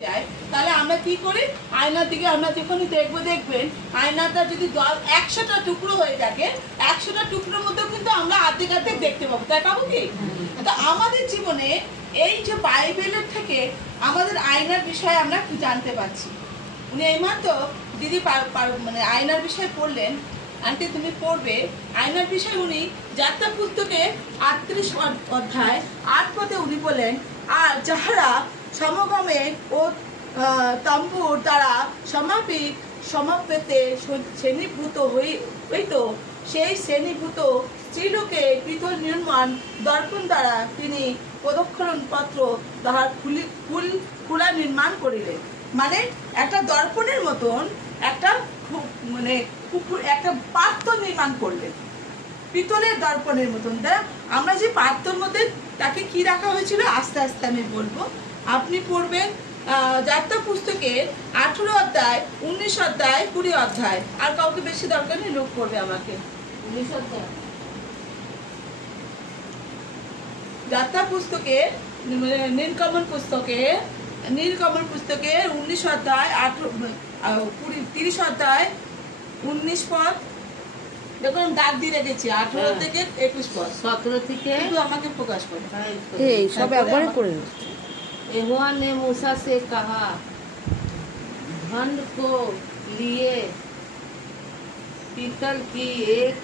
যায়, তাহলে আমরা কি করি, আয়নার দিকে আমরা যখনই দেখবো, দেখবেন আয়নাটা যদি 100টা টুকরো হয়ে থাকে, 100টা টুকরোর মধ্যেও কিন্তু আমরা অর্ধেক অর্ধেক দেখতে পাবো, তাই পাবো কি? তো আমাদের জীবনে এই যে বাইবেলের থেকে আমাদের আয়নার বিষয়ে আমরা জানতে পারছি। উনি এইমাত্র দিদি মানে আয়নার বিষয়ে পড়লেন, আন্টি তুমি পড়বে আয়নার বিষয়ে। উনি যাত্রা পুস্তকে 38 অধ্যায় 8 পদে উনি বলেন, আর যাহারা সমাগমে ও তম্বুর দ্বারা সমাপেতে শ্রেণীভূত হইত, সেই শ্রেণীভূত স্ত্রীলোকে পৃথক নির্মাণ দর্পণ দ্বারা তিনি প্রদক্ষিণ পত্র তাহার খোলা নির্মাণ করিলেন। মানে একটা দর্পণের মতন একটা মানে একটা পাত্র নির্মাণ করলেন, পিতলের দর্পণের মতন। আমরা যে পাত্রর মধ্যে তাকে কি রাখা হয়েছিল, আস্তে আস্তে আমি বলবো। আপনি পড়বেন যাত্রা পুস্তকের 18 অধ্যায়, 19 অধ্যায়, 20 অধ্যায়। আর কাউকে বেশি দরকার নেই, লোক পড়বে আমাকে 19 অধ্যায় যাত্রা পুস্তকের, নীলকমল পুস্তকের 19 অধ্যায়, 30 অধ্যায়, 19 পদ। দেখুন আমি দাগ দিয়ে রেখেছি, 18 থেকে 21 পদ, 17 থেকে আমাকে প্রকাশ করে এই সব একবারে করে দাও। यहोवा ने मूसा से कहा, धन को लिए पीतल की एक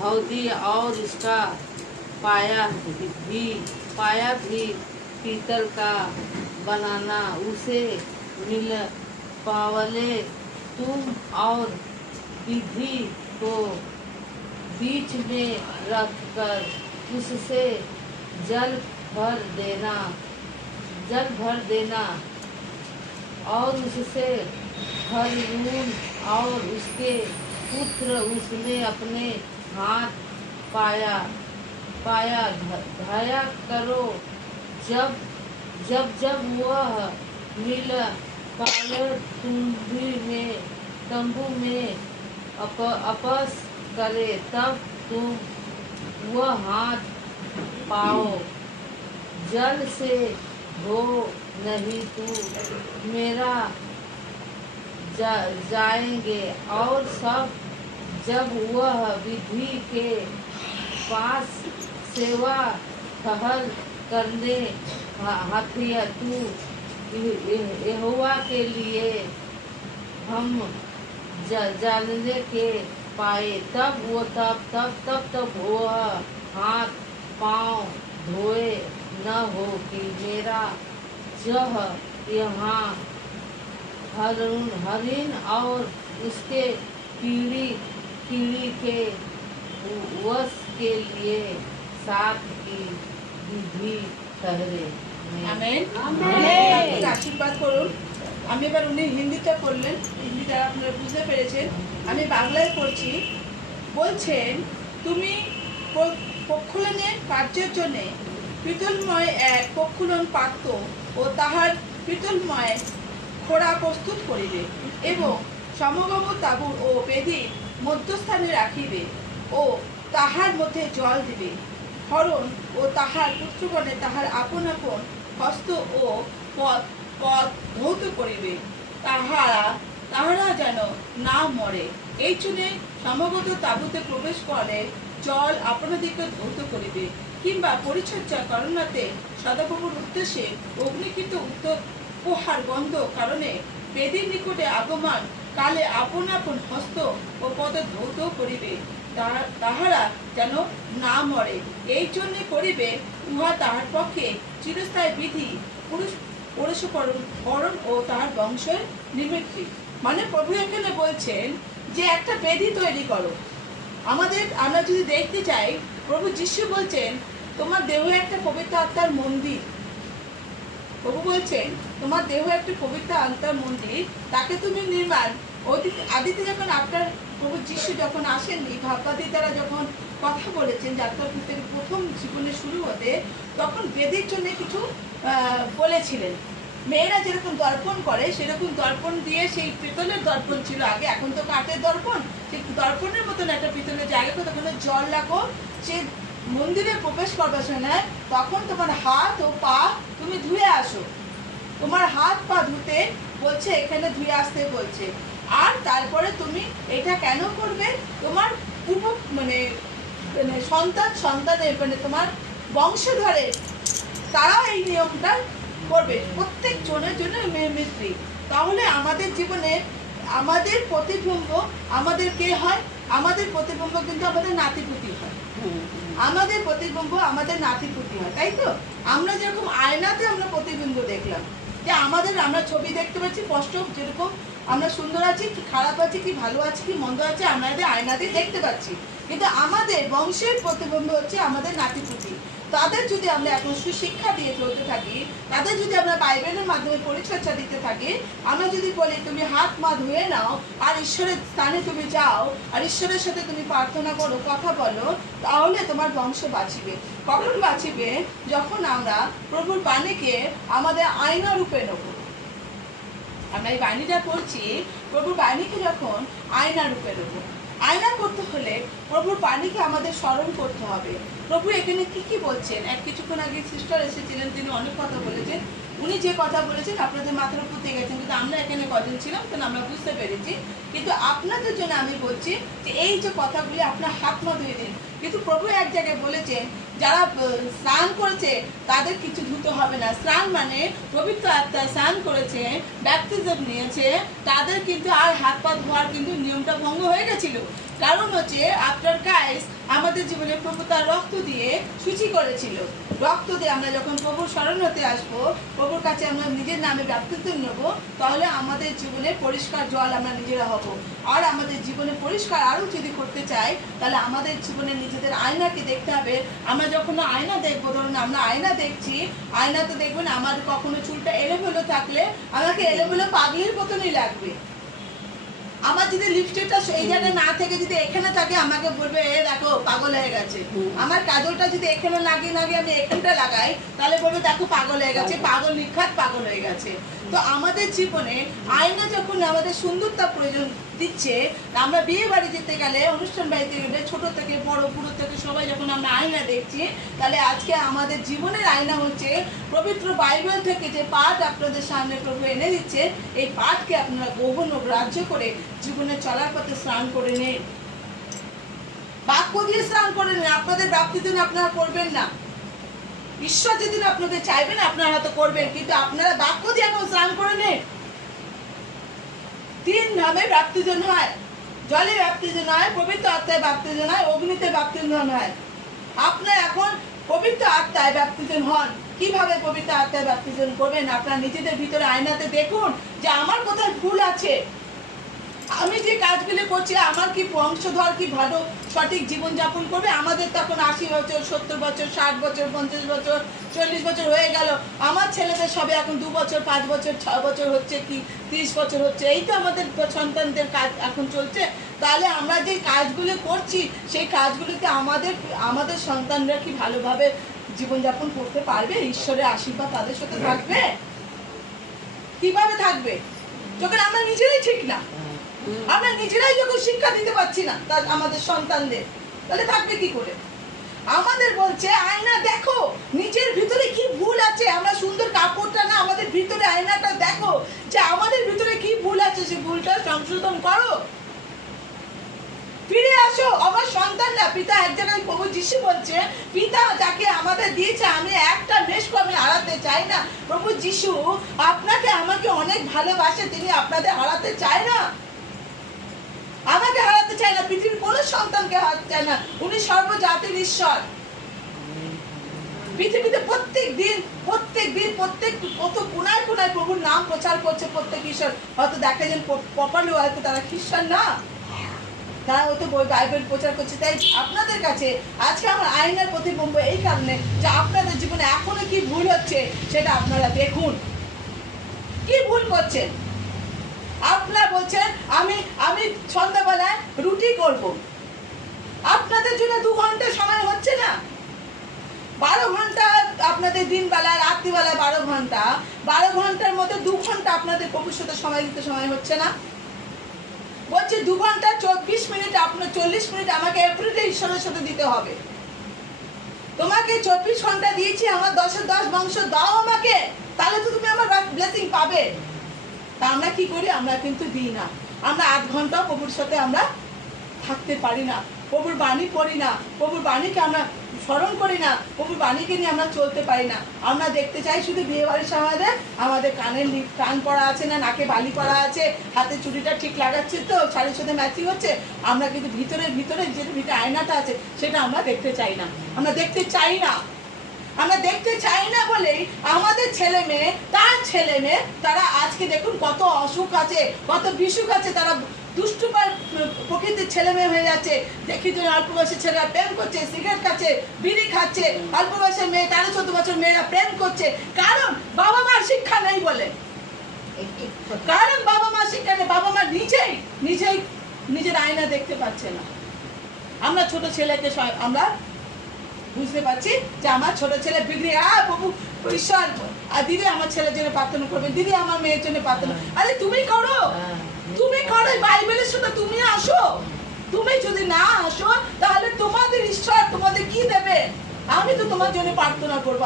हौदी और इसका पाया भी पीतल का बनाना, उसे मिल पावले तुम और विधि को बीच में रखकर उससे जल भर देना और उससे हरून और उसके पुत्र उसमें अपने हाथ पाया धाया करो। जब वह मिल पावे तंबू में अपस करे, तब तुम वह हाथ पाओ जल से हो, नहीं तू मेरा जाएंगे। और सब जब वह विधि के पास सेवा टहल करने हथिया, तू यहोवा के लिए हम जानने के पाए, तब वह हाथ पाँव धोए न हो कि मेरा जह यहाँ हरिन और उसके कीड़ी के वश के लिए साथ की विधि ठहरे। আমেন। আশীর্বাদ করুন। আমি এবার উনি হিন্দিটা পড়লেন, হিন্দিটা আপনারা বুঝতে পেরেছেন, আমি বাংলায় পড়ছি। বলছেন, তুমি প্রক্ষালনের কার্যের জন্য পিতলময় এক প্রক্ষালন পাত্র ও তাহার পিতলময় খোড়া প্রস্তুত করিবে এবং সমগম তাঁবু ও বেদির মধ্যস্থানে রাখিবে ও তাহার মধ্যে জল দিবে। হরণ ও তাহার পুত্রগণে তাহার আপন আপন হস্ত ও পদ ধৌত করিবে, তাহারা যেন না মরে। এই জন্যে সমগত তাঁবুতে প্রবেশ করে জল আপনাদিকে ধৌত করিবে, কিংবা পরিচর্যা করণাতে সদাপ্রভুর উদ্দেশ্যে অগ্নিকৃত উপহার গন্ধ কারণে বেদির নিকটে আগমন কালে আপন আপন হস্ত ও পদ ধৌত করিবে, তাহারা যেন না মরে। এই জন্য করিবে, উহা তাহার পক্ষে চিরস্থায়ী বিধি, পুরুষকরণ ও তাহার বংশের নিবৃত্তি। মানে প্রভু এখানে বলছেন যে একটা বেদি তৈরি করো। আমরা যদি দেখতে চাই, প্রভু যিশু বলছেন তোমার দেহ একটা পবিত্র আত্মার মন্দির। প্রভু বলছেন তোমার দেহ একটা পবিত্র আত্মার মন্দির, তাকে তুমি নির্মাণ। আদিতে যখন আপনার প্রভু যিশু যখন আসেননি, ভাববাদী দ্বারা যখন কথা বলেছেন যাত্রা পুস্তকের প্রথম জীবনে শুরু হতে, তখন বেদির জন্য কিছু বলেছিলেন। মেয়েরা যেরকম দর্পণ করে সেরকম দর্পণ দিয়ে, সেই পিতলের দর্পণ ছিল আগে, এখন তো কাঠের দর্পণ, সেই দর্পণের মতন একটা পিতলের জায়গা করে তখন জল রাখো। সে মন্দিরে প্রবেশ করবার সময় তখন তোমার হাত ও পা তুমি ধুয়ে আসো। তোমার হাত পা ধুতে বলছে এখানে ধুয়ে আসতে বলছে। আর তারপরে তুমি এটা কেন করবে? তোমার পূর্ব মানে সন্তানের তোমার বংশধরে তারাও এই নিয়মটা করবে, প্রত্যেক জনের জন্য মিস্ত্রি। তাহলে আমাদের জীবনে আমাদের প্রতিবিম্ব আমাদের কে হয়? আমাদের প্রতিবিম্ব কিন্তু আমাদের নাতিপুতি হয়। আমাদের প্রতিবিম্ব আমাদের নাতিপুতি হয়, তাই তো? আমরা যেরকম আয়নাতে আমরা প্রতিবিম্ব দেখলাম, যে আমরা ছবি দেখতে পাচ্ছি স্পষ্ট, যেরকম আমরা সুন্দর আছি কি খারাপ আছি কি ভালো আছি কি মন্দ আছে আমাদের আয়নাতে দেখতে পাচ্ছি। কিন্তু আমাদের বংশের প্রতিবিম্ব হচ্ছে আমাদের নাতিপুতি। তাদের যদি আমরা এখন সুশিক্ষা দিয়ে চলতে থাকি, তাদের যদি আমরা বাইবেলের মাধ্যমে পরিচর্যা দিতে থাকি, আমরা যদি বলি তুমি হাত মা ধুয়ে নাও আর ঈশ্বরের স্থানে তুমি যাও আর ঈশ্বরের সাথে তুমি প্রার্থনা করো, কথা বলো, তাহলে তোমার বংশ বাঁচিবে। কখন বাঁচিবে? যখন আমরা প্রভুর বাণীকে আমাদের আয়না রূপে নেব। আমরা এই বাণীটা পড়ছি, প্রভুর বাণীকে যখন আয়না রূপে নেব। আয়না করতে হলে প্রভুর বাণীকে আমাদের স্মরণ করতে হবে। প্রভু এখানে কি কি বলছেন? কিছুক্ষণ আগে সিস্টার এসেছিলেন, তিনি অনেক কথা বলেছেন। উনি যে কথা বলেছেন আপনাদের মাথার উপর দিয়ে গেছেন, কিন্তু আমরা এখানে কজন ছিলাম কারণ আমরা বুঝতে পেরেছি। কিন্তু আপনাদের জন্য আমি বলছি যে এই যে কথাগুলি আপনার হাত মা ধুয়ে দিন। কিন্তু প্রভু এক জায়গায় বলেছেন যারা স্নান করেছে তাদের কিছু ধুতে হবে না। স্নান মানে পবিত্র আত্মা স্নান করেছে, ব্যাপটিজম নিয়েছে, তাদের কিন্তু আর হাত পা ধোয়ার কিন্তু নিয়মটা ভঙ্গ হয়ে গেছিল। কারণ হচ্ছে আফটার ক্রাইস্ট আমাদের জীবনে প্রভু তার রক্ত দিয়ে সূচি করেছিল। রক্ত দিয়ে আমরা যখন প্রভুর শরণ হতে আসবো, প্রভুর কাছে আমরা নিজের নামে ব্যাপটিজম নেব, তাহলে আমাদের জীবনে পরিষ্কার জল আমরা নিজেরা হব। আর আমাদের জীবনে পরিষ্কার আরও যদি করতে চাই, তাহলে আমাদের জীবনে নিজেদের আয়নাকে দেখতে হবে। আমরা যখন আয়না দেখবো, ধরুন আমরা আয়না দেখছি, আয়নাতে দেখবেন আমার কখনো চুলটা এলোমেলো থাকলে আমাকে এলোমেলো পাগলির মতনই লাগবে। আমার যদি লিপস্টিকটা এই জায়গায় না থেকে যদি এখানে থাকে, আমাকে বলবে এ দেখো পাগল হয়ে গেছে। আমার কাজলটা যদি এখানে লাগিয়ে আমি এখানটা লাগাই, তাহলে বলবে দেখো পাগল হয়ে গেছে, পাগল নিখাত পাগল হয়ে গেছে। তো আমাদের জীবনে আয়না যখন আমাদের সুন্দরতা প্রয়োজন দিচ্ছে, আমরা বিয়ে বাড়ি যেতে গেলে, অনুষ্ঠান বাড়িতে গেলে, ছোট থেকে বড় বুড়ো থেকে সবাই যখন আমরা আয়না দেখছি, তাহলে আজকে আমাদের জীবনের আয়না হচ্ছে পবিত্র বাইবেল থেকে যে পাঠ আপনাদের সামনে প্রভু এনে দিচ্ছে, এই পাঠকে আপনারা গ্রহণ ও গ্রাহ্য করে জীবনে চলার পথে স্নান করে নেন। বাক্য দিয়ে স্নান করে নেন। আপনাদের ব্যাপটিজম আপনারা করবেন না। ঈশ্বর যেদিন আপনাদের চাইবেন আপনারা হয়তো করবেন, কিন্তু আপনারা বাক্য দিয়ে এখন স্নান করে নেন। 3 ভাবে ব্যাপটিজম হয়। জলে ব্যাপটিজম হয়, পবিত্র আত্মায় ব্যাপটিজম হয়, অগ্নিতে ব্যাপটিজম হয়। আপনারা এখন পবিত্র আত্মায় ব্যাপটিজম হন। কিভাবে পবিত্র আত্মায় ব্যাপটিজম করবেন? আপনারা নিজেদের ভিতরে আয়নাতে দেখুন যে আমার কোথায় ভুল আছে, আমি যে কাজগুলো করছি আমার কি বংশধর কি ভালো সঠিক জীবনযাপন করবে? আমাদের তখন 80 বছর, 70 বছর, 60 বছর, 50 বছর, 40 বছর হয়ে গেল। আমার ছেলেদের সবে এখন 2 বছর, 5 বছর, 6 বছর হচ্ছে, কি 30 বছর হচ্ছে। এই তো আমাদের সন্তানদের কাজ এখন চলছে। তাহলে আমরা যে কাজগুলো করছি, সেই কাজগুলোতে আমাদের সন্তানরা কি ভালোভাবে জীবনযাপন করতে পারবে? ঈশ্বরের আশীর্বাদ তাদের সাথে থাকবে? কিভাবে থাকবে? যখন আমরা নিজেরাই ঠিক না, আমরা নিজেরাই যখন শিক্ষা দিতে পারছি না তার আমাদের সন্তানদের, তাহলে থাকবে কি করে? আমাদের বলছে আয়না দেখো নিজের ভিতরে কি ভুল আছে। আমরা সুন্দর কাপড়টা না, আমাদের ভিতরে আয়নাটা দেখো যে আমাদের ভিতরে কি ভুল আছে, সেই ভুলটা সংশোধন করো, ফিরে আসো। আমার সন্তানরা, পিতা এক জায়গায় প্রভু যিশু বলছে, পিতা যাকে আমাদের দিয়েছে আমি একটা মেষকে আমি হারাতে চাই না। প্রভু যিশু আপনাকে আমাকে অনেক ভালোবাসে, তিনি আপনাদের হারাতে চায় না, আমাকে হারাতে চায় না, পৃথিবীর কোন সন্তানকে হারাতে চায় না। উনি সর্বজাতির ঈশ্বর। পৃথিবীতে প্রত্যেক দিন কত কোনায় কোনায় প্রভুর নাম প্রচার করছে প্রত্যেক ঈশ্বর। হয়তো দেখা যায় প্রপারলি হয়তো তারা খ্রিস্টান না, তারা হয়তো বাইবেল প্রচার করছে। তাই আপনাদের কাছে আজকে আমার আয়নার প্রতিবিম্ব এই কারণে যে আপনাদের জীবনে এখনো কি ভুল হচ্ছে সেটা আপনারা দেখুন। কি ভুল করছেন? আপনারা বলছেন আমি সন্ধ্যাবেলায় রুটি করব, আপনাদের জন্য 2 ঘন্টা সময় হচ্ছে না। 12 ঘন্টা আপনাদের দিন বেলায়, রাত্রিবেলায় 12 ঘন্টা, 12 ঘন্টার মধ্যে 2 ঘন্টা আপনাদের প্রভুর সাথে সময় দিতে সময় হচ্ছে না। বলছে 2 ঘন্টা 24 মিনিট, আপনার 40 মিনিট আমাকে এপ্রিলে ঈশ্বরের সাথে দিতে হবে। তোমাকে 24 ঘন্টা দিয়েছি, আমার 10 বংশ দাও আমাকে, তাহলে তো তুমি আমার ব্লেসিং পাবে। তা আমরা কি করি? আমরা কিন্তু দিই না। আমরা 8 ঘন্টা প্রভুর সাথে আমরা থাকতে পারি না, প্রভুর বাণী পড়ি না, প্রভুর বাণীকে আমরা স্মরণ করি না, প্রভুর বাণীকে নিয়ে আমরা চলতে পারি না। আমরা দেখতে চাই শুধু বিয়ে বাড়ির সমাজে আমাদের কান পড়া আছে না, নাকে বালি পড়া আছে, হাতে চুড়িটা ঠিক লাগাচ্ছে তো, শাড়ির সাথে ম্যাচিং হচ্ছে। আমরা কিন্তু ভিতরে যে আয়নাটা আছে সেটা আমরা দেখতে চাই না। আমরা দেখতে চাই না, আমরা দেখতে চাই না বলেই আমাদের ছেলে মেয়ে, তার ছেলে মেয়ে, তারা আজকে দেখুন কত অসুখ আছে, কত বিসুখ আছে, তারা দুষ্টু প্রকৃতির ছেলে মেয়ে হয়ে যাচ্ছে। দেখি যে অল্প বয়সের ছেলেরা প্রেম করছে, সিগারেট খাচ্ছে, বিড়ি খাচ্ছে, অল্প বয়সের মেয়ে 13-14 বছর মেয়েরা প্রেম করছে। কারণ বাবা মার শিক্ষা নেই বলে, কারণ বাবা মার শিক্ষা নেই। বাবা মা নিজের আয়না দেখতে পাচ্ছে না। আমরা ছোট ছেলেকে আমরা বুঝতে পারছি যে আমার ছোট ছেলে বিগড়ে, প্রভু ঈশ্বর, আর দিদি আমার ছেলের জন্য প্রার্থনা করবেন, দিদি আমার মেয়ের জন্য প্রার্থনা। আরে তুমি করো, তুমি করো, বাইবেলের সাথে তুমি আসো। তুমি যদি না আসো তাহলে তোমাদের ঈশ্বর তোমাদের কি দেবে? আমি তো তোমার জন্য প্রার্থনা করবো,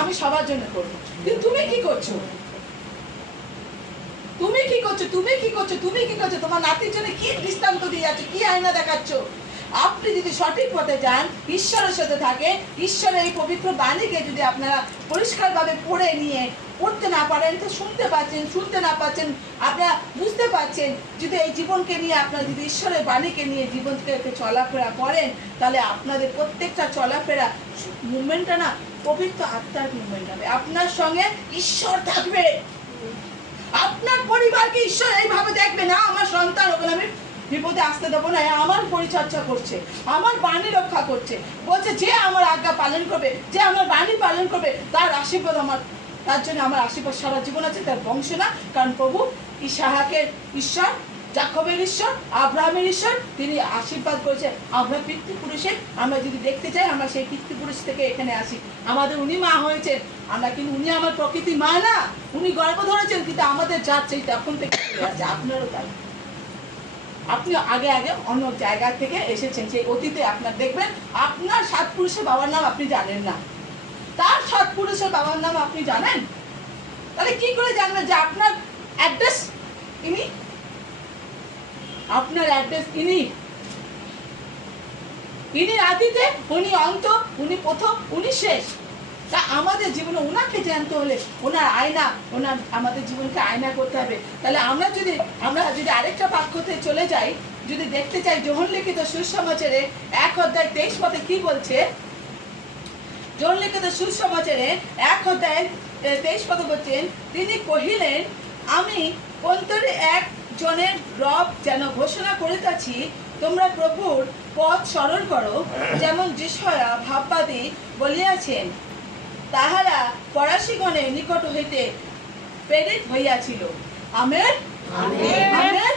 আমি সবার জন্য করবো, কিন্তু তুমি কি করছো? তুমি কি করছো? তুমি কি করছো? তুমি কি করছো? তোমার নাতির জন্য কি দৃষ্টান্ত দিয়ে যাচ্ছ? কি আয়না দেখাচ্ছ? আপনি যদি সঠিক পথে যান, ঈশ্বরের সাথে থাকে, ঈশ্বরের এই পবিত্র বাণীকে যদি আপনারা পরিষ্কারভাবে পড়ে নিয়ে পড়তে না পারেন, তো শুনতে পাচ্ছেন, শুনতে না পাচ্ছেন, আপনারা বুঝতে পারছেন, যদি এই জীবনকে নিয়ে আপনারা যদি ঈশ্বরের বাণীকে নিয়ে জীবনকে চলাফেরা করেন, তাহলে আপনাদের প্রত্যেকটা চলাফেরা মুভমেন্টটা না পবিত্র আত্মার মুভমেন্ট হবে। আপনার সঙ্গে ঈশ্বর থাকবে, আপনার পরিবারকে ঈশ্বর এইভাবে দেখবে না, আমার সন্তান ওখানে আমি বিপদে আসতে দেবো না, আমার পরিচর্যা করছে, আমার বাণী রক্ষা করছে, বলছে যে আমার আজ্ঞা পালন করবে, যে আমার বাণী পালন করবে, তার আশীর্বাদ আমার, তার জন্য আমার আশীর্বাদ সারা জীবন আছে, তার বংশ না। কারণ প্রভু ইসাহাকের ঈশ্বর, যাকবের ঈশ্বর, আব্রাহামের ঈশ্বর, তিনি আশীর্বাদ করেছে। আমরা পিতৃপুরুষের, আমরা যদি দেখতে চাই, আমরা সেই পিতৃপুরুষ থেকে এখানে আসি। আমাদের উনি মা হয়েছেন, আমরা কিন্তু উনি আমার প্রকৃতি মা না, উনি গর্ভ ধরেছেন, কিন্তু আমাদের জাত সেই তখন থেকে আছে। আপনারও তাই, আপনি আগে অন্য জায়গা থেকে এসেছেন, সেই অতীতে আপনার দেখবেন আপনার 7 পুরুষের বাবার নাম আপনি জানেন না, তার 7 পুরুষের বাবার নাম আপনি জানেন, তাহলে কি করে জানবেন যে আপনার অ্যাড্রেস ইনি? আপনার অ্যাড্রেস ইনি আদিতে, উনি অন্ত, উনি প্রথম, উনি শেষ। তা আমাদের জীবনে ওনাকে জানতে হলে ওনার আয়না, আমাদের জীবনকে আয়না করতে হবে। তাহলে আমরা যদি আরেকটা বাক্যতে চলে যাই, যদি দেখতে চাই যোহন লিখিত সুসমাচারে 1 অধ্যায় 23 পদে কি বলছে? যোহন লিখিত সুসমাচারে 1 অধ্যায় 23 পদে বলছেন, তিনি কহিলেন, আমি অন্তরে একজনের রব যেন ঘোষণা করিতেছি, তোমরা প্রভুর পথ স্মরণ করো, যেমন যিশয়া ভাববাদী বলিয়াছেন, তাহারা ফরাসিগণের নিকট হইতে প্রেরিত হইয়াছিল। Amen, amen.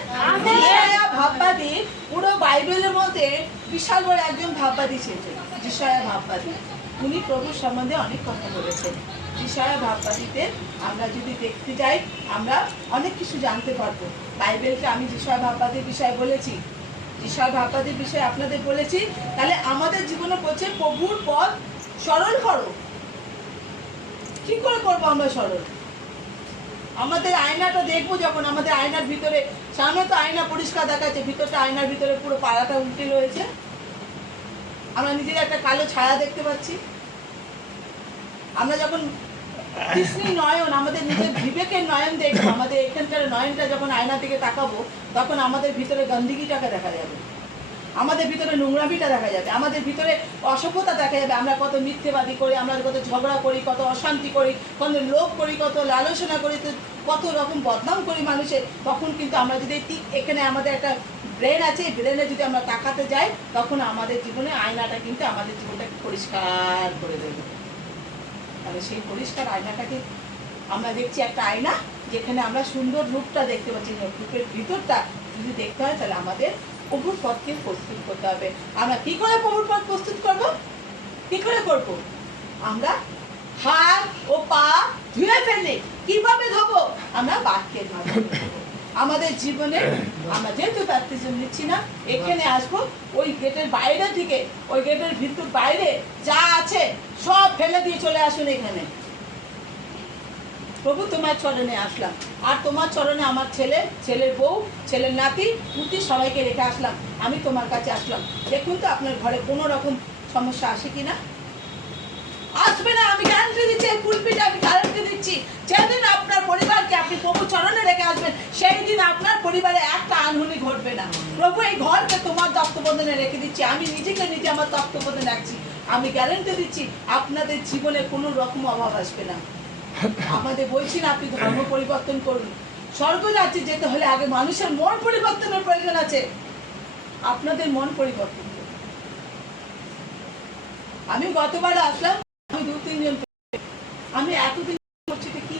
যিশয়া ভাববাদী, পুরো বাইবেলের মধ্যে বিশাল বড় একজন ভাববাদী ছিলেন যিশয়া ভাববাদী। উনি প্রভুর সম্বন্ধে অনেক কথা বলেছেন। যিশয়া ভাববাদীতে আমরা যদি দেখতে যাই, আমরা অনেক কিছু জানতে পারবো। বাইবেলকে আমি যিশয়া ভাববাদীর বিষয়ে বলেছি, যিশয়া ভাববাদীর বিষয়ে আপনাদের বলেছি। তাহলে আমাদের জীবনে বলছে প্রভুর পথ স্মরণ করো। কি করে করবো আমরা স্মরণ? আমাদের আয়নাটা দেখবো যখন, আমাদের আয়নার ভিতরে, সামনে তো আয়না পরিষ্কার দেখাচ্ছে, ভিতরটা আয়নার ভিতরে পুরো পাড়াটা উল্টে রয়েছে, আমরা নিজের একটা কালো ছায়া দেখতে পাচ্ছি। আমরা যখন কৃষ্ণী নয়ন, আমাদের নিজের বিবেকের নয়ন দেখবো, আমাদের এখানকার নয়নটা যখন আয়না দিকে তাকাবো, তখন আমাদের ভিতরে গন্দিগিটাকে দেখা যাবে, আমাদের ভিতরে নোংরামিটা দেখা যাবে, আমাদের ভিতরে অসভ্যতা দেখা যাবে। আমরা কত মিথ্যেবাদী করি, আমরা কত ঝগড়া করি, কত অশান্তি করি, কত লোভ করি, কত লালসনা করি, কত রকম বদনাম করি মানুষের। তখন কিন্তু আমরা যদি ঠিক এখানে আমাদের একটা ব্রেন আছে, এই ব্রেনে যদি আমরা তাকাতে যাই, তখন আমাদের জীবনে আয়নাটা কিন্তু আমাদের জীবনটাকে পরিষ্কার করে দেবে। তাহলে সেই পরিষ্কার আয়নাটাকে আমরা দেখছি একটা আয়না, যেখানে আমরা সুন্দর রূপটা দেখতে পাচ্ছি। রূপের ভিতরটা যদি দেখতে হয়, তাহলে আমাদের প্রভুর পথকে প্রস্তুত করতে হবে। আমরা কি করে প্রভুর পথ প্রস্তুত করব? কি করে করব? আমরা হাত ও পা ধুয়ে ফেলে কিভাবে ধোবো? আমরা বাক্যের মাধ্যমে। আমাদের জীবনে আমরা যেহেতু ব্যাপটিজম নিচ্ছি না, এখানে আসবো, ওই গেটের বাইরে থেকে, ওই গেটের ভিতর বাইরে যা আছে সব ফেলে দিয়ে চলে আসুন এখানে। প্রভু তোমার চরণে আসলাম, আর তোমার চরণে আমার ছেলে, ছেলের বউ, ছেলের নাতি পুতি সবাইকে রেখে আসলাম। আমি তোমার কাছে আসলাম, দেখুন তো আপনার ঘরে কোনো রকম সমস্যা আসে কিনা। আসবে না, আমি গ্যারান্টি দিচ্ছি, এই পুলপিটে আমি গ্যারান্টি দিচ্ছি। যেদিন আপনার পরিবারকে আপনি প্রভু চরণে রেখে আসবেন, সেই দিন আপনার পরিবারে একটা আনহনি ঘটবে না। প্রভু এই ঘরকে তোমার তত্ত্বাবধানে রেখে দিচ্ছি, আমি নিজেকে নিজে আমার তত্ত্বাবধানে রাখছি। আমি গ্যারান্টি দিচ্ছি আপনাদের জীবনে কোনো রকম অভাব আসবে না। আমাদের বলছি না আপনি ধর্ম পরিবর্তন করুন, স্বর্গ রাজ্যে যেতে হলে আগে মানুষের মন পরিবর্তনের প্রয়োজন আছে। আপনাদের মন পরিবর্তন করুন। আমি গতবার আসলাম, আমি 2-3 জন, আমি এতদিন করছি তো কি,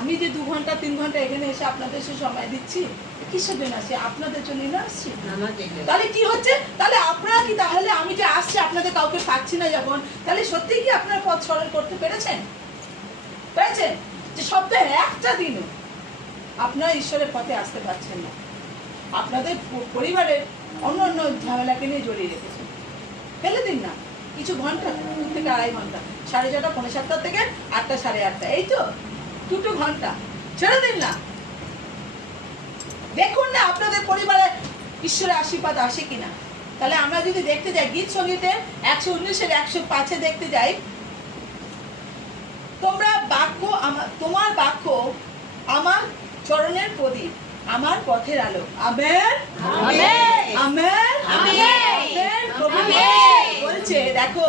আমি যে 2 ঘন্টা 3 ঘন্টা এখানে এসে আপনাদের সে সময় দিচ্ছি, কিসের জন্য আসছি? আপনাদের জন্যই না আসছি। তাহলে কি হচ্ছে? তাহলে আপনারা কি, তাহলে আমি যে আসছি আপনাদের কাউকে পাচ্ছি না যখন, তাহলে সত্যি কি আপনার পথ সরল করতে পেরেছেন? পেরেছেন? যে সপ্তাহে একটা দিনও আপনারা ঈশ্বরের পথে আসতে পারছেন না, আপনাদের পরিবারের অন্য অন্য ঝামেলাকে নিয়ে জড়িয়ে রেখেছেন। ফেলে দিন না কিছু ঘন্টা, 2 থেকে 2.5 ঘন্টা, 6:30, 7:45 থেকে 8টা 8:30, এই তো 2 ঘন্টা ছেড়ে দিন না। দেখুন না আপনাদের পরিবারে ঈশ্বরের আশীর্বাদ আসে কিনা। তাহলে আমরা যদি দেখতে যাই গীত সঙ্গীতের 119-এর 105-এ দেখতে যাই, তোমরা বাক্য তোমার বাক্য আমার চরণের প্রদীপ, আমার পথের আলো। Amen, amen, amen, amen. প্রভু বলছে, দেখো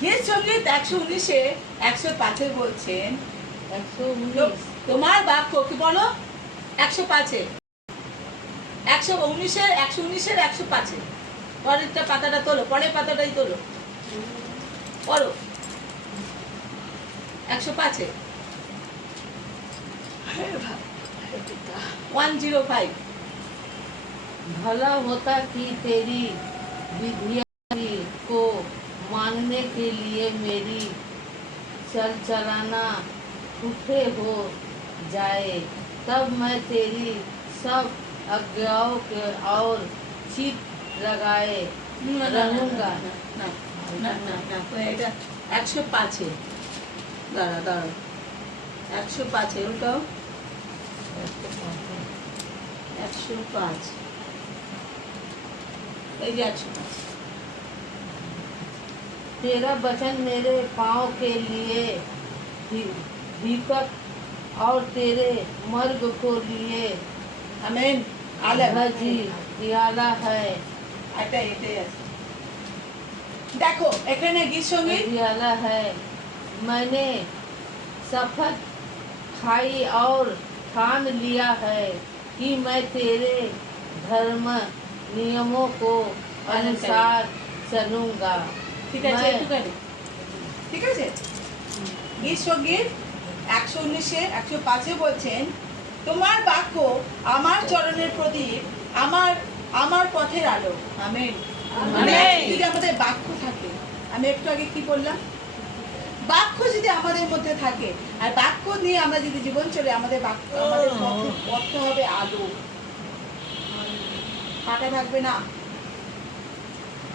গীত সঙ্গীত 119-এ 105-এ বলছেন, 119 তোমার বাক্য কি বলো? 105-এ 119-এর 105-এ পরেরটা পাতাটা তোলো, পরের পাতাটাই তোলো, পড়ো 105-এ 105। भला होता कि तेरी विधियाँ को मानने के लिए मेरी चल चलाना उठे हो जाए, तब मैं तेरी सब आज्ञाओं के और चित लगाए रहूँगा। না না না না, এটা 105-এ, দাঁড়া দাঁড়া, 105-এ ওটাও 105, এই যে 105। तेरा वचन मेरे पाँव के लिए दीपक और तेरे मर्ग को लिए আমেন, আলেম। उजियाला है। এটাই আছে। দেখো এখানে গীত সঙ্গীত उजियाला है। मैंने शपथ खाई और ठान लिया है कि मैं तेरे धर्म नियमों को अनुसार चलूंगा। ঠিক আছে, একটুখানি ঠিক আছে। গীত সঙ্গীত 119-এ 105-এ বলছেন, তোমার বাক্য আমার চরণের প্রদীপ, আমার আমার পথের আলো। Amen, amen. যদি আমাদের বাক্য থাকে, আমি একটু আগে কি বললাম, বাক্য যদি আমাদের মধ্যে থাকে আর বাক্য নিয়ে আমরা যদি জীবন চলে, আমাদের বাক্য, আমাদের পথ হবে আলো, ফাঁকা থাকবে না।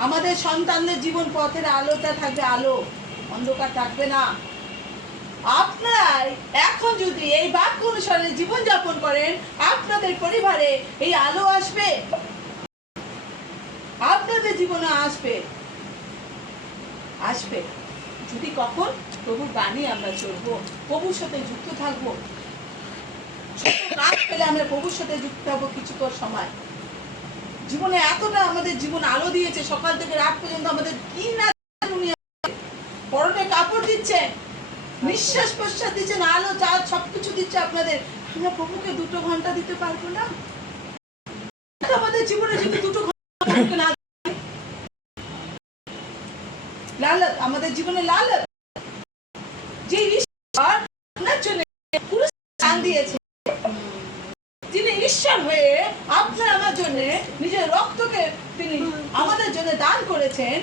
আমাদের সন্তানদের জীবন পথের আলোটা থাকবে আলো, অন্ধকার থাকবে না। আপনারাই এখন যদি এই বাক্য অনুসারে জীবন যাপন করেন, আপনাদের পরিবারে এই আলো আসবে, আপনাদের জীবনে আসবে, আসবে। যদি কখন প্রভুর বাণী আমরা চলবো, প্রভুর সাথে যুক্ত থাকবো, ছোট কাজ পেলে আমরা প্রভুর সাথে যুক্ত থাকবো কিছুক্ষণ সময়। জীবনে এতটা আমাদের জীবন আলো দিয়েছে, সকাল থেকে রাত পর্যন্ত আমাদের কি না পরনে কাপড় দিচ্ছে, নিঃশ্বাস প্রশ্বাস দিচ্ছেন, আলো চাঁদ সবকিছু দিচ্ছে আপনাদের। আমরা প্রভুকে 2 ঘন্টা দিতে পারবো না? আমাদের জীবনে যদি 2 ঘন্টা না, লালত আমাদের জীবনে, লালত যে ঈশ্বর আপনার জন্য পুরুষ দান দিয়েছে, যিনি ঈশ্বর হয়ে আপনার আমার জন্য নিজের রক্তকে তিনি আমাদের জন্য দান করেছেন,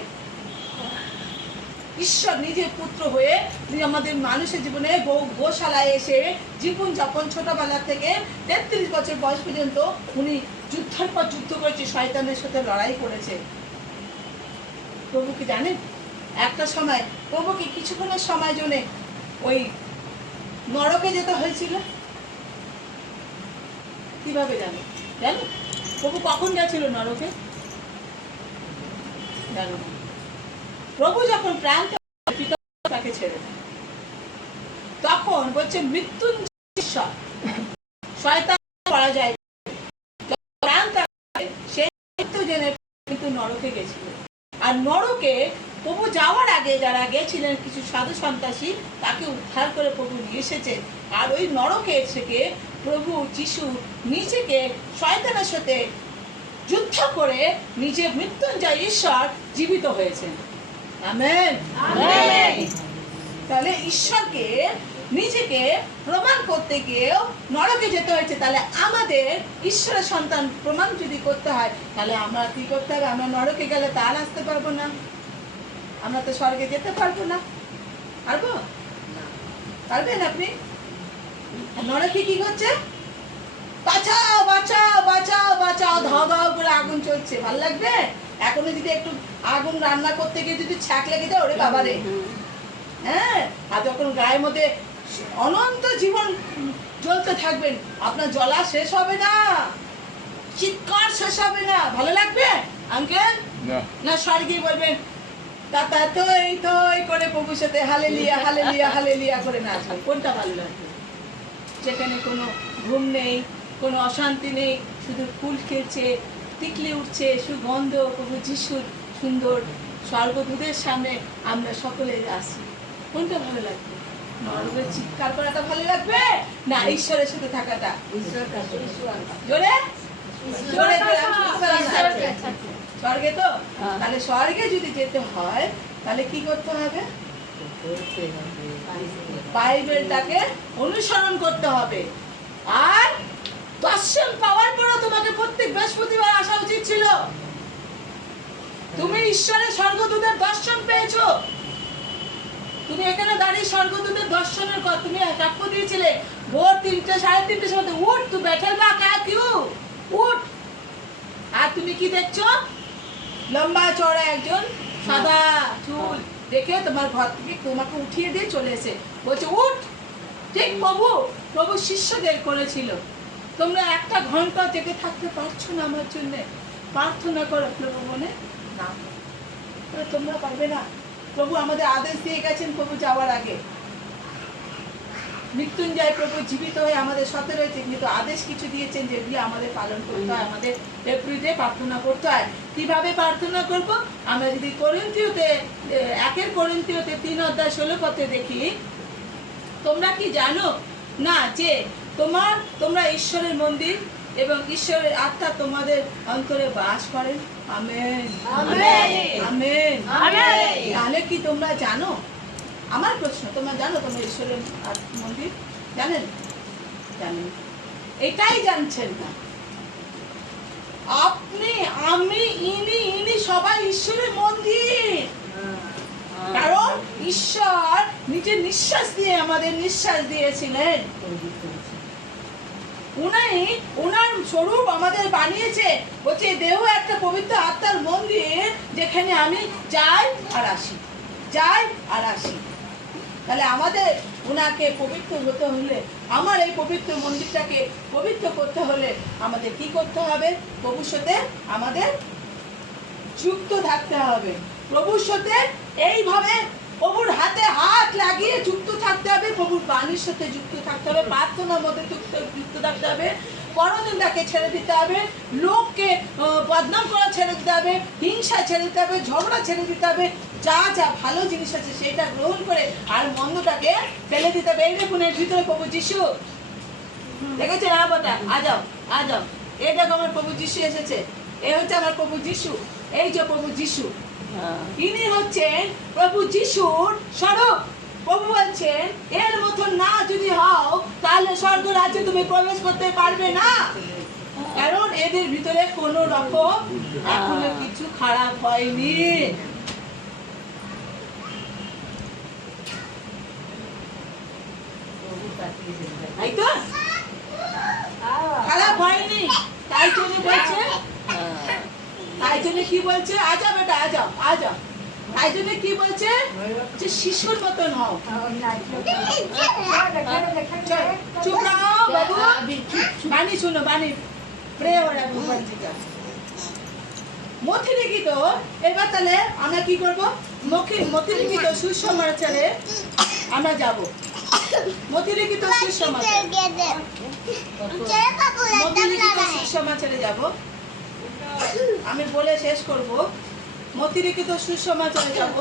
ঈশ্বর নিজের পুত্র হয়ে তিনি আমাদের মানুষের জীবনে গোশালায় এসে জীবন যাপন ছোটবেলা থেকে 33 বছর বয়স পর্যন্ত উনি যুদ্ধের পর যুদ্ধ করেছে, শয়তানের সাথে লড়াই করেছে। প্রভু কি জানেন? একটা সময় প্রভুকে কিছুক্ষণের সময় জন্য ওই নরকে যেতে হয়েছিল? কিভাবে জানো? জানো প্রভু কখন গেছিল নরকে? জানো না। প্রভু যখন প্রাণ তাকে ছেড়ে দেয়, তখন বলছে মৃত্যুঞ্জয় ঈশ্বর, শয়তান পরাজয় প্রাণ সেই মৃত্যু জেনে কিন্তু নরকে গেছিল। আর নরকে প্রভু যাওয়ার আগে যারা গেছিলেন কিছু সাধু সন্ত্রাসী তাকে উদ্ধার করে প্রভু নিয়ে এসেছে। আর ওই নরকে থেকে প্রভু যিশু নিজেকে শয়তানের সাথে যুদ্ধ করে নিজে মৃত্যুঞ্জয় ঈশ্বর জীবিত হয়েছেন। আমেন। তাহলে ঈশ্বরকে নিজেকে প্রমাণ করতে গিয়েও নরকে যেতে হয়েছে। তাহলে আমাদের ঈশ্বরের সন্তান প্রমাণ যদি করতে হয়, তাহলে আমরা কি করতে হবে? আমরা নরকে গেলে তার আসতে পারবো না, আমরা তো স্বর্গে যেতে পারবো না। পারবো? পারবেন আপনি? নরকে কি করছে? বাঁচাও বাঁচাও বাঁচাও বাঁচাও, ধাও ধাও করে আগুন চলছে। ভালো লাগবে? এখনো যদি একটু আগুন রান্না করতে গিয়ে যদি ছ্যাক লেগে যায়, ওরে বাবারে। হ্যাঁ, আর যখন গায়ের মধ্যে অনন্ত জীবন জ্বলতে থাকবেন, আপনার জ্বলা শেষ হবে না, চিৎকার শেষ হবে না। ভালো লাগবে আঙ্কেল? না স্বর্গে বলবেন তাতা তোই তোই করে প্রভুর সাথে হালেলুয়া হালেলুয়া হালেলুয়া করে নাচবেন? কোনটা ভালো লাগবে? যেখানে কোনো ঘুম নেই, কোনো অশান্তি নেই, শুধু ফুল খেলছে, টিকলি উঠছে, সুগন্ধ প্রভু যিশুর সুন্দর স্বর্গদূতের সামনে আমরা সকলে আসি। কোনটা ভালো লাগবে? নরকে চিৎকার করাটা ভালো লাগবে না ঈশ্বরের সাথে থাকাটা? জোরে জোরে স্বর্গে তো? তাহলে স্বর্গে যদি যেতে হয় তাহলে কি করতে হবে? বাইবেলটাকে অনুসরণ করতে হবে। আর দর্শন পাওয়ার পরও তোমাকে প্রত্যেক বৃহস্পতিবার আসা উচিত ছিল। তুমি ঈশ্বরের স্বর্গদূতের দর্শন পেয়েছো। তুমি এখানে দাঁড়িয়ে স্বর্গদূতের দর্শনের কথা তুমি সাক্ষ্য দিয়েছিলে। ভোর 3টে 3:30 সময় উঠ, তুই বেঠেল বা কাকিউ উঠ। আর তুমি কি দেখছো? লম্বা চড়া একজন সাদা চুল দেখে তোমার ঘর থেকে তোমাকে উঠিয়ে দিয়ে চলে এসে বলছে উঠ। ঠিক প্রভু শিষ্যদের করেছিল। তোমরা 1 ঘন্টা জেগে থাকতে পারছো না আমার জন্য? প্রার্থনা করো প্রভু মনে না, তোমরা পারবে না। প্রভু আমাদের আদেশ দিয়ে গেছেন প্রভু যাওয়ার আগে। মৃত্যুঞ্জয় প্রভু জীবিত হয়ে আমাদের সাথে রয়েছে, কিন্তু আদেশ কিছু দিয়েছেন যেগুলি আমাদের পালন করতে হয়। আমাদের এপ্রিলে প্রার্থনা করতে হয়। কিভাবে প্রার্থনা করব? আমরা যদি করিন্থীয়তে 1 করিন্থীয়তে 3:16 দেখি, তোমরা কি জানো না যে তোমরা ঈশ্বরের মন্দির এবং ঈশ্বরের আত্মা তোমাদের অন্তরে বাস করেন? Amen amen amen. তাহলে কি তোমরা জানো? আমার প্রশ্ন, তোমরা জানো তোমরা ঈশ্বরের মন্দির? জানেন? জানেন? এটাই জানছেন না আপনি, আমি, ইনি সবাই ঈশ্বরের মন্দির। কারণ ঈশ্বর নিজের নিঃশ্বাস দিয়ে আমাদের নিঃশ্বাস দিয়েছিলেন। উনার স্বরূপ আমাদের বানিয়েছে। বলছে দেহ একটা পবিত্র আত্মার মন্দির, যেখানে আমি যাই আর আসি, যাই আর আসি। তাহলে আমাদের উনাকে পবিত্র হতে হলে, আমার এই পবিত্র মন্দিরটাকে পবিত্র করতে হলে আমাদের কি করতে হবে? প্রভুর সাথে আমাদের যুক্ত থাকতে হবে। প্রভুর সাথে এইভাবে প্রভুর হাতে হাত লাগিয়ে যুক্ত থাকতে হবে। প্রভুর বাণীর সাথে যুক্ত থাকতে হবে। প্রার্থনার মধ্যে যুক্ত থাকতে হবে। পরনিন্দাকে ছেড়ে দিতে হবে। লোককে বদনাম করা ছেড়ে দিতে হবে। হিংসা ছেড়ে দিতে হবে। ঝগড়া ছেড়ে দিতে হবে। যা যা ভালো জিনিস আছে সেটা গ্রহণ করে আর মন্দটাকে ফেলে দিতে হবে। এই দেখুন এর ভিতরে প্রভু যিশু, দেখেছেন? আবাটা আ যাও, এই দেখো আমার প্রভু যিশু এসেছে। এ হচ্ছে আমার প্রভু যিশু। এই যে প্রভু যিশু, ইনি হচ্ছেন প্রভু যিশুর স্বরূপ। প্রভু বলছেন এর মতন না যদি হও তাহলে স্বর্গ রাজ্যে তুমি প্রবেশ করতে পারবে না। কারণ এদের ভিতরে কোনো রকম এখনো কিছু খারাপ হয়নি। তাই তো? খারাপ হয়নি। তাই জন্য বলছে, তাই জন্য কি বলছে? আজা বেটা আজা। তাই তাই জন্য কি বলছে যে শিশুর মতন হও। চুপ रहो बाबू। বাণী শুনো, বাণী প্রে हो रहा है भगवान जी का। মথি লিখিত এবার তাহলে আমরা কি করব? মথি লিখিত সুসমাচারে আমরা যাব। মথি লিখিত সুসমাচার, মথি লিখিত সুসমাচারে যাব। আমি বলে শেষ করব। মথি লিখিত সুসমাচারে যাব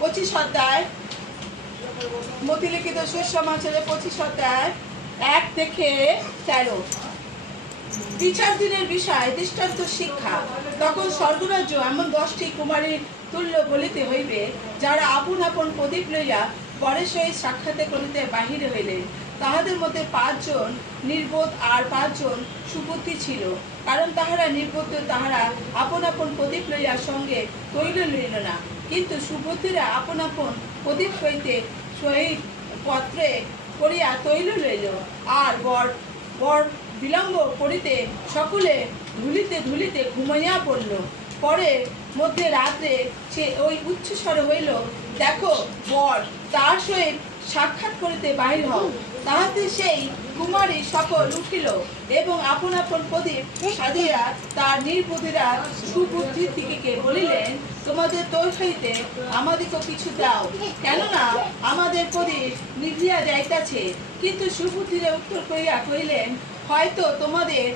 25 অধ্যায়। মথি লিখিত সুসমাচারে 25 অধ্যায় 1 থেকে 13। বিচার দিনের বিষয় দৃষ্টান্ত শিক্ষা। তখন স্বর্গরাজ্য এমন 10টি কুমারীর তুল্য বলিতে হইবে, যারা আপন আপন প্রদীপ লইয়া পরের সহিত সাক্ষাতে করিতে বাহিরে হইলেন। তাহাদের মধ্যে 5 জন নির্বোধ আর 5 জন সুবুদ্ধি ছিল, কারণ তাহারা নির্বোধ তাহারা আপন আপন প্রদীপ লইয়া সঙ্গে তৈল লইল না, কিন্তু সুবুদ্ধিরা আপন আপন প্রদীপ হইতে সহিত পত্রে করিয়া তৈল লইল। আর বর বিলম্ব করিতে সকলে ধুলিতে ধুলিতে ঘুমাইয়া পড়ল। পরে মধ্যে রাত্রে সে ওই উচ্চস্বর হইল, দেখো বর তার সহিত সাক্ষাৎ করিতে বাহির হও। তাহাতে সেই কুমারী সকল উঠিল এবং আপন আপন প্রদীপ সাজিয়া তার নির্বোধীরা সুবুদ্ধির দিকে বলিলেন, তোমাদের তৈল হইতে আমাদিকে কিছু দাও, কেননা আমাদের প্রদীপ নিভিয়া যাইতাছে। কিন্তু সুবুদ্ধিরা উত্তর করিয়া কহিলেন, হয়তো তোমাদের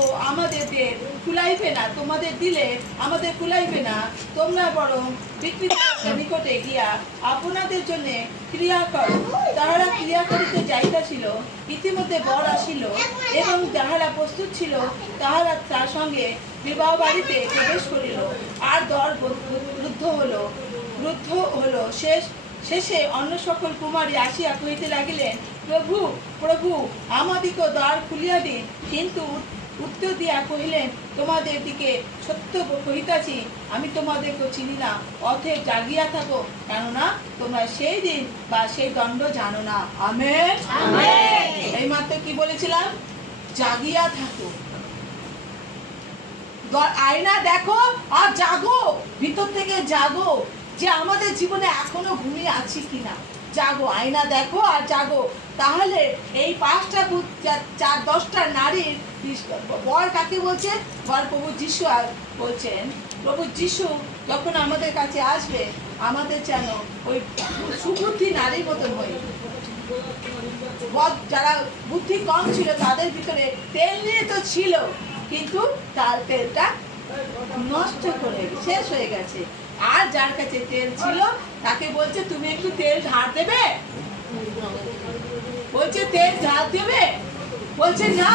ও আমাদের কুলাইবে না, তোমাদের দিলে আমাদের কুলাইবে না। তোমরা বরং বিক্রেতার নিকটে গিয়া আপনাদের জন্য ক্রিয়া করো। তাহারা ক্রিয়া করিতে যাইতাছিল, ইতিমধ্যে বর আসিল এবং যাহারা প্রস্তুত ছিল তাহারা তার সঙ্গে বিবাহ বাড়িতে প্রবেশ করিল। আর দর রুদ্ধ হলো। শেষে অন্য সকল কুমারী আসিয়া কহিতে লাগিলেন, প্রভু প্রভু আমাদিকে দ্বার খুলিয়া দিন। কিন্তু উত্তর দিয়া কহিলেন, তোমাদের দিকে সত্য কহিতাছি, আমি তোমাদেরকে চিনি না। অতএব জাগিয়া থাকো, কেননা তোমরা সেই দিন বা সেই দণ্ড জানো না। আমেন। এই মাত্র কি বলেছিলাম? জাগিয়া থাকো, আয়না দেখো আর জাগো, ভিতর থেকে জাগো যে আমাদের জীবনে এখনো ঘুমিয়ে আছি কিনা। জাগো, আয়না দেখো আর জাগো। তাহলে এই 5টা 10টা নারীর বর কাকে বলছে? বর প্রভু যিশু বলছেন। প্রভু যিশু যখন আমাদের কাছে আসবে, আমাদের যেন ওই সুবুদ্ধি নারীর মতন হয়ে, যারা বুদ্ধি কম ছিল তাদের ভিতরে তেল নিয়ে তো ছিল, কিন্তু তার তেলটা নষ্ট করে শেষ হয়ে গেছে। আর যার কাছে তেল ছিল তাকে বলছে, তুমি একটু তেল ধার দেবে? বলছে তেল ধার দেবে? বলছে না,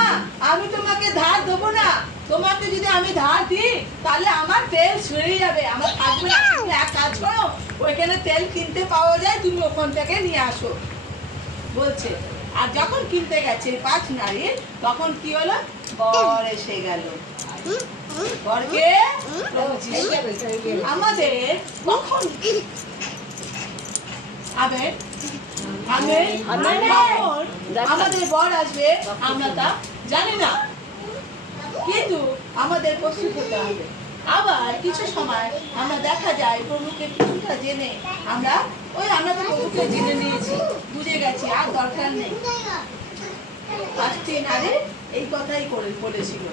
আমি তোমাকে ধার দেবো না। তোমাকে যদি আমি ধার দিই তাহলে আমার তেল ছড়ে যাবে, আমার থাকবে না। তুমি এক কাজ করো, ওইখানে তেল কিনতে পাওয়া যায়, তুমি ওখান থেকে নিয়ে আসো বলছে। আর যখন কিনতে গেছে 5 নারী, তখন কি হলো? বর এসে গেল। বরকে আমাদের কখন আমাদের বর আসবে আমরা তা জানি না, কিন্তু আমাদের প্রস্তুত হতে হবে। আবার কিছু সময় আমরা দেখা যায় প্রভুকে কিছুটা জেনে আমরা তো প্রভুকে জেনে নিয়েছি, বুঝে গেছি, আর দরকার নেই। 5টি নারী এই কথাই বলেছিল,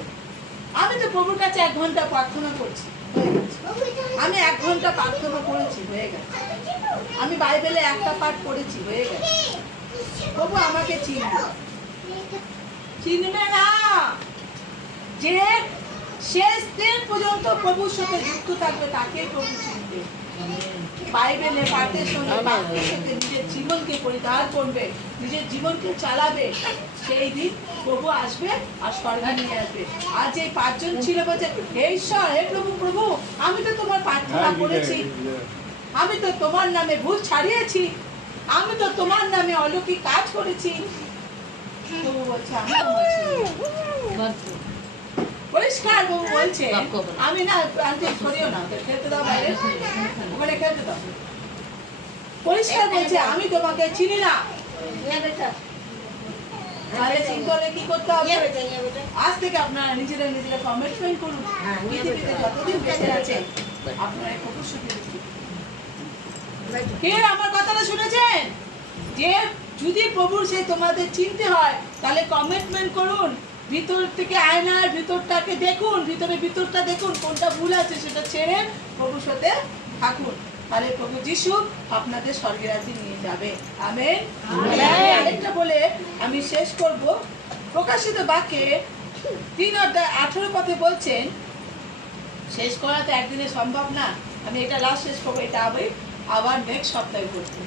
আমি তো প্রভুর কাছে 1 ঘন্টা প্রার্থনা করছি, হয়ে গেছে। আমি 1 ঘন্টা প্রার্থনা করেছি, হয়ে গেছে। আমি বাইবেলে একটা পাঠ পড়েছি, হয়ে গেছে। প্রভু আমাকে চিনবে না। যে শেষ দিন পর্যন্ত প্রভুর সাথে যুক্ত থাকবে তাকেই প্রভু চিনবে। বাইবেলে পাঠের সঙ্গে নিজের জীবনকে পরিত্যাগ করবে, নিজের জীবনকে চালাবে, সেই দিন প্রভু আসবে আর স্বর্গে নিয়ে আসবে। আর যে 5 জন ছিল বলছে, হে ঈশ্বর, হে প্রভু প্রভু, আমি তো তোমার প্রার্থনা করেছি, আমি তো তোমার নামে ভূত ছাড়িয়েছি, আমি তো তোমার নামে অলৌকিক কাজ করেছি। প্রভু বলছে, আমি পরিষ্কার প্রভু বলছে, আমি না আনতে করিও না, খেলতে দাও বাইরে, ওখানে খেলতে দাও। পরিষ্কার বলছে, আমি তোমাকে চিনি না। তাহলে চিন্তা হলে কি করতে হবে? আজ থেকে আপনারা নিজেরা কমিটমেন্ট করুন, পৃথিবীতে যতদিন বেঁচে আছে আপনারা প্রভুর সাথে কে আমার কথাটা শুনেছেন? যে যদি প্রভুর সেই তোমাদের চিনতে হয় তাহলে কমিটমেন্ট করুন, ভিতর থেকে আয়নার ভিতরটাকে দেখুন, ভিতরটা দেখুন, কোনটা ভুল আছে সেটা ছেড়ে প্রভুর সাথে থাকুন, তাহলে প্রভু যিশু আপনাদের স্বর্গের রাজ্যে নিয়ে যাবে। আমেন। আরেকটা বলে আমি শেষ করব। প্রকাশিত বাক্যে 3:18 পথে বলছেন, শেষ করা তো একদিনে সম্ভব না, আমি এটা লাস্ট শেষ করবো, এটা আবার নেক্সট সপ্তাহে করবো।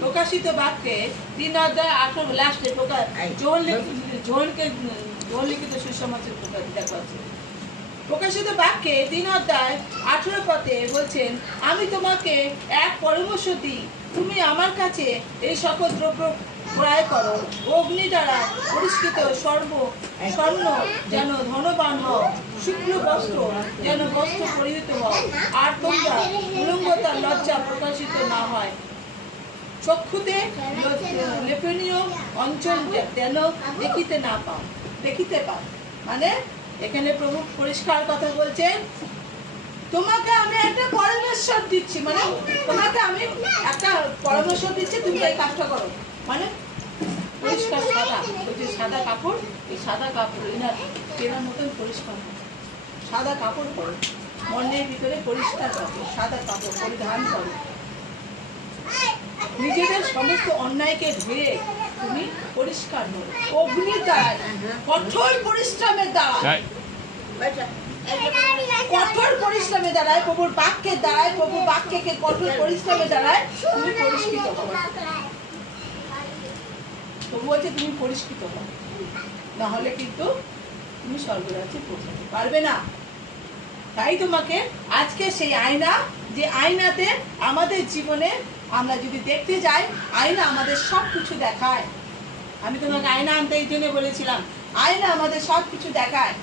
প্রকাশিত বাক্যে 3:18 লাস্টে জোহর লিখিত সুসমাচার দেখা আছে। প্রকাশিত বাক্যে 3:18 পথে বলছেন, আমি তোমাকে এক পরামর্শ দিই, তুমি আমার কাছে এই সকল দ্রব্য ক্রয় করো, অগ্নি দ্বারা পরিষ্কৃত স্বর্ণ যেন ধনবান হও, শুক্ল বস্ত্র যেন বস্ত্র পরিহিত হও, আর তোমরা উলঙ্গতার লজ্জা প্রকাশিত না হয়, চক্ষুতে লেপনীয় অঞ্চল যেন দেখিতে পাও। মানে এখানে প্রভু পরিষ্কার কথা বলছেন, তোমাকে আমি একটা পরামর্শ দিচ্ছি, মানে তোমাকে আমি একটা পরামর্শ দিচ্ছি, তুমি এই কাজটা করো। মানে পরিষ্কার সাদা, ওই যে সাদা কাপড়, এই সাদা কাপড় কেনার মতন পরিষ্কার সাদা কাপড় পরো, মনের ভিতরে পরিষ্কার কাপড়, সাদা কাপড় পরিধান করো, নিজেদের সমস্ত অন্যায়কে ধুয়ে তুমি পরিষ্কার হও অগ্নির দ্বারা, কঠোর পরিশ্রমের দ্বারা, প্রভুর বাক্যের দ্বারায়, প্রভুর বাক্যকে কঠোর পরিশ্রমের দ্বারায় তুমি পরিষ্কৃত হও। প্রভু বলছে তুমি পরিষ্কৃত হও, না হলে কিন্তু তুমি স্বর্গরাজ্যে পৌঁছাতে পারবে না। তাই তোমাকে আজকে সেই আয়না, যে আয়নাতে আমাদের জীবনে আমরা যদি দেখতে যাই, আয়না আমাদের সব কিছু দেখায়। আমি তোমাকে আয়না আনতে এই জন্য বলেছিলাম, আয়না আমাদের সব কিছু দেখায়।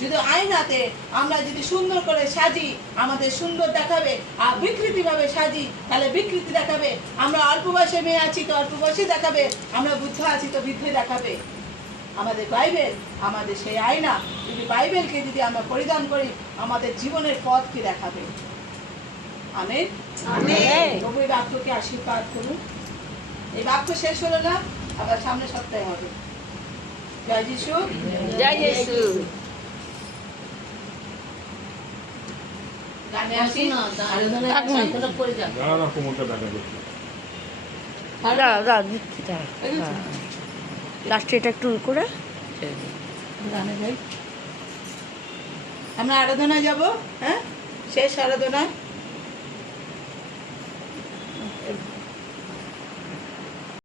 যদি আয়নাতে আমরা যদি সুন্দর করে সাজি, আমাদের সুন্দর দেখাবে, আর বিকৃতিভাবে সাজি তাহলে বিকৃতি দেখাবে। আমরা অল্প বয়সে মেয়ে আছি তো অল্প বয়সে দেখাবে, আমরা বৃদ্ধ আছি তো বৃদ্ধে দেখাবে। আমাদের বাইবেল আমাদের সেই আয়না, যদি বাইবেলকে যদি আমরা পরিধান করি, আমাদের জীবনের পথকে দেখাবে। আমেন। প্রভু এই বাক্যকে আশীর্বাদ করুন। এই বাক্য শেষ হলো না, আবার সামনে সপ্তাহে হবে। জয় যিশু, জয় যিশু। গানে আসি। লাস্টে এটা একটু করে গানে যাই, আমরা আরাধনায় যাব। হ্যাঁ, শেষ আরাধনায়।